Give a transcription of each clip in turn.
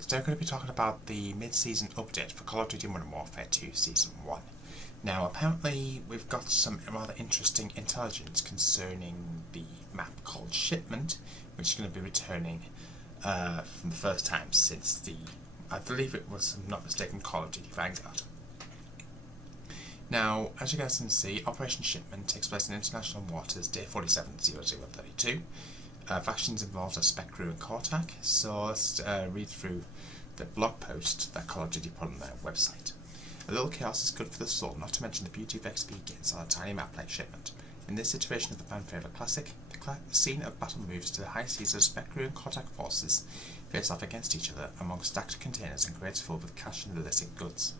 today we're going to be talking about the mid-season update for Call of Duty Modern Warfare 2 Season 1. Now apparently we've got some rather interesting intelligence concerning the map called Shipment, which is going to be returning from the first time since I believe it was, if I'm not mistaken, Call of Duty Vanguard. Now, as you guys can see, Operation Shipment takes place in international waters, day 470032. Factions involved are Spec Crew and Cortac, so let's read through the blog post that Call of Duty put on their website. A little chaos is good for the soul, not to mention the beauty of XP gains on a tiny map like Shipment. In this iteration of the fan favourite classic, the scene of battle moves to the high seas as Spec Crew and Cortac forces face off against each other among stacked containers and crates filled with cash and illicit goods.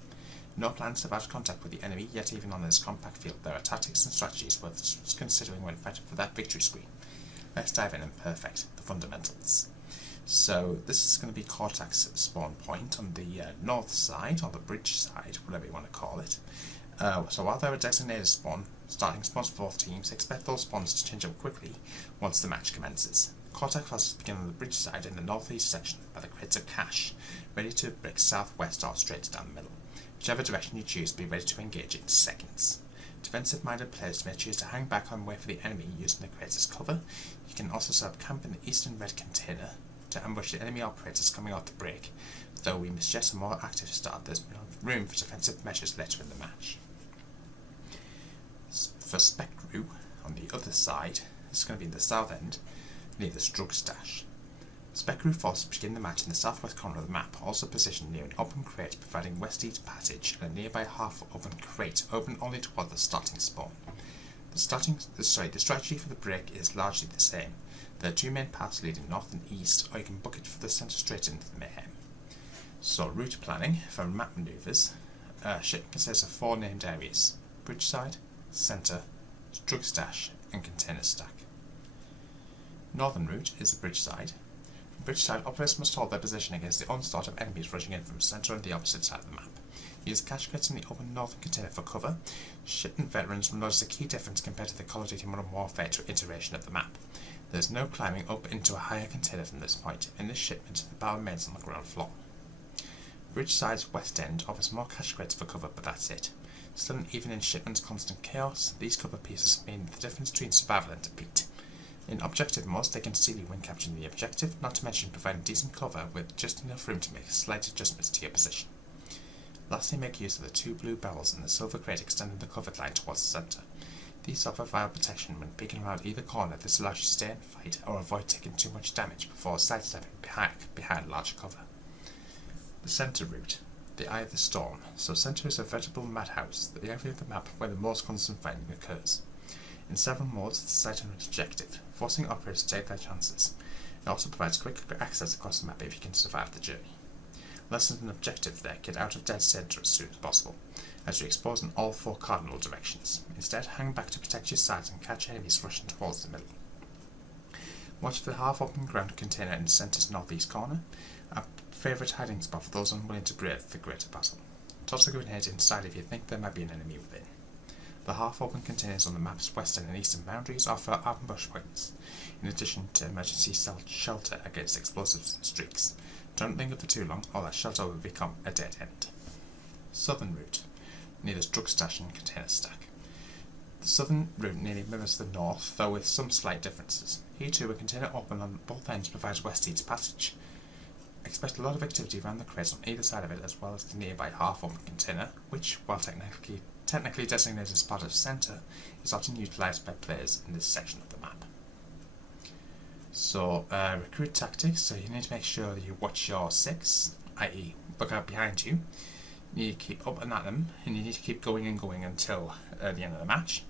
No plans to have contact with the enemy, yet even on this compact field there are tactics and strategies worth considering when fighting for that victory screen. Let's dive in and perfect the fundamentals. So this is going to be Cortac's spawn point on the north side, or the bridge side, whatever you want to call it. So while there are designated starting spawns for both teams, expect those spawns to change up quickly once the match commences. Cortac forces begin on the bridge side in the northeast section by the crates of cash, ready to break southwest or straight down the middle. Whichever direction you choose, be ready to engage in seconds. Defensive-minded players may choose to hang back and wait for the enemy using the crates as cover. You can also set up camp in the eastern red container to ambush the enemy operators coming out the break, though we must suggest a more active start. There's room for defensive measures later in the match. For Spec Crew, on the other side, it's going to be in the south end, near the drug stash. Spec Crew forces begin the match in the southwest corner of the map, also positioned near an open crate providing west-east passage and a nearby half-open crate open only toward the starting spawn. The strategy for the break is largely the same. There are two main paths leading north and east, or you can book it for the centre straight into the mayhem. So route planning for map manoeuvres. Ship consists of four named areas: bridge side, centre, drug stash and container stack. Northern route is the bridge side. Bridge side operators must hold their position against the onslaught of enemies rushing in from centre and the opposite side of the map. Use the cache crates in the open northern container for cover. Shipment veterans will notice a key difference compared to the Call of Duty Modern Warfare 2 iteration of the map. There is no climbing up into a higher container from this point. In this shipment, the battle remains on the ground floor. Bridge side's west end offers more cache crates for cover, but that's it. Still, even in Shipment's constant chaos, these cover pieces mean the difference between survival and defeat. In objective modes, they can steal you when capturing the objective, not to mention providing decent cover with just enough room to make slight adjustments to your position. Lastly, make use of the two blue barrels in the silver crate extending the covered line towards the centre. These offer vital protection when peeking around either corner. This allows you to stay and fight or avoid taking too much damage before sidestepping behind larger cover. The centre route, the Eye of the Storm. So centre is a veritable madhouse, the area of the map where the most constant fighting occurs. In several modes, the site is an objective, forcing operators to take their chances. It also provides quick access across the map if you can survive the journey. Less than an objective there, get out of dead centre as soon as possible, as you expose in all four cardinal directions. Instead, hang back to protect your sides and catch enemies rushing towards the middle. Watch for the half-open ground container in the centre's northeast corner, a favourite hiding spot for those unwilling to brave the greater battle. Toss a grenade inside if you think there might be an enemy within. The half-open containers on the map's western and eastern boundaries offer ambush points, in addition to emergency shelter against explosives and streaks. Don't linger for too long, or that shelter will become a dead end. Southern route, near the drug stash and container stack. The southern route nearly mirrors the north, though with some slight differences. Here too, a container open on both ends provides west-east passage. Expect a lot of activity around the crates on either side of it, as well as the nearby half-open container, which, while technically designated as part of centre, is often utilised by players in this section of the map. So, recruit tactics, so you need to make sure that you watch your six, i.e. look out behind you. You need to keep up and at them, and you need to keep going and going until the end of the match.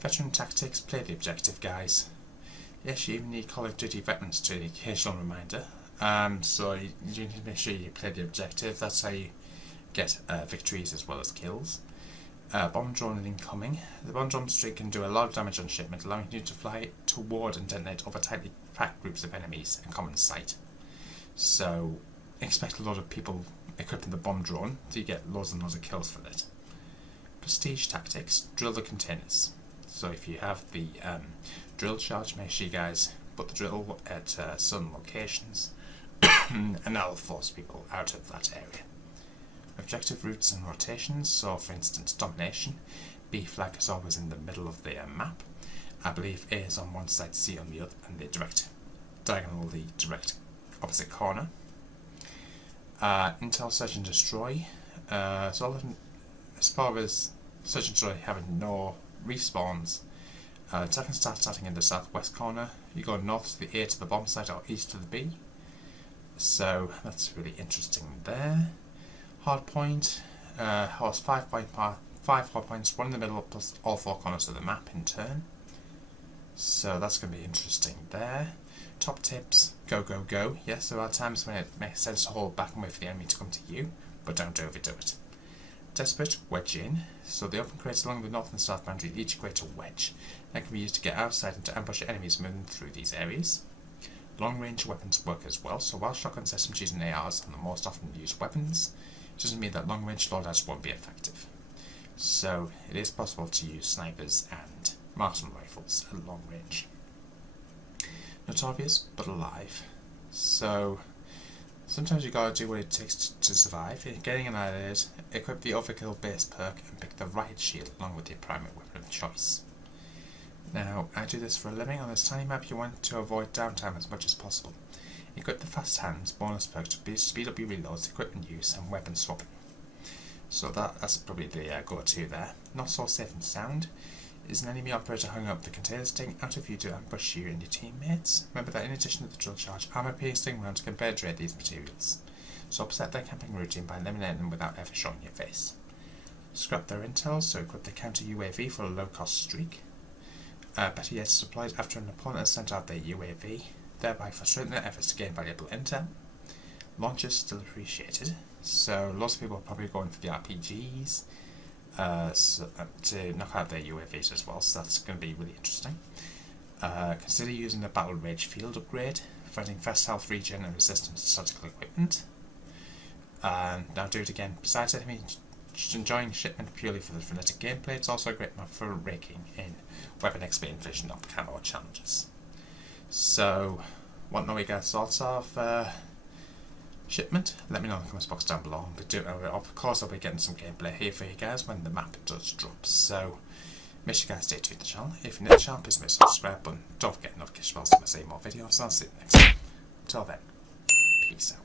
Veteran tactics, play the objective, guys. Yes, you even need Call of Duty veterans to the occasional reminder. So you need to make sure you play the objective. That's how you get victories as well as kills. Bomb drone incoming. The bomb drone streak can do a lot of damage on shipment, allowing you to fly toward and detonate over tightly packed groups of enemies in common sight. So expect a lot of people equipping the bomb drone, so you get loads and loads of kills for it. Prestige tactics, drill the containers. So if you have the drill charge, make sure you guys put the drill at certain locations, and that'll force people out of that area. Objective routes and rotations, so for instance domination, B flag is always in the middle of the map. I believe A is on one side, C on the other, and the direct opposite corner. Intel search and destroy, so as far as search and destroy having no respawns, attack can start starting in the southwest corner. You go north to the A to the bomb site or east to the B, so that's really interesting there. Hard point, has 5 hard points, one in the middle plus all 4 corners of the map in turn. So that's going to be interesting there. Top tips, go, go, go. Yes, there are times when it makes sense to hold back and wait for the enemy to come to you, but don't overdo it. Desperate, wedge in. So the open crates along the north and south boundary each create a wedge that can be used to get outside and to ambush enemies moving through these areas. Long range weapons work as well, so while shotgun SMGs and ARs are the most often used weapons, it doesn't mean that long range loadouts won't be effective. So it is possible to use snipers and marksman rifles at long range. Notorious but alive. So sometimes you gotta do what it takes to survive. Getting an idea is equip the overkill base perk and pick the riot shield along with your primary weapon of choice. Now, I do this for a living. On this tiny map you want to avoid downtime as much as possible. Equip the fast hands bonus perk to speed up your reloads, equipment use and weapon swapping. So that's probably the go-to there. Not so safe and sound is an enemy operator hung up the container staying out of view to ambush you and your teammates. Remember that in addition to the drill charge, armor piercing rounds can penetrate these materials, so upset their camping routine by eliminating them without ever showing your face. Scrap their intel, so equip the counter UAV for a low cost streak. Better yet, supplied after an opponent has sent out their UAV, thereby frustrating their efforts to gain valuable intel. Launchers still appreciated, so lots of people are probably going for the RPGs to knock out their UAVs as well, so that's going to be really interesting. Consider using the Battle Rage Field upgrade, providing fast health regen and resistance to statical equipment. Now do it again. Besides enjoying shipment purely for the frenetic gameplay, it's also a great map for raking in weapon XP and finishing up camo challenges. So, want to know what you guys' thoughts of Shipment? Let me know in the comments box down below. Of course I'll be getting some gameplay here for you guys when the map does drop, so make sure you guys stay tuned to the channel. If you're new to the channel, please hit the subscribe button. Don't forget the notification bells to see more videos, and I'll see you next time. Until then, peace out.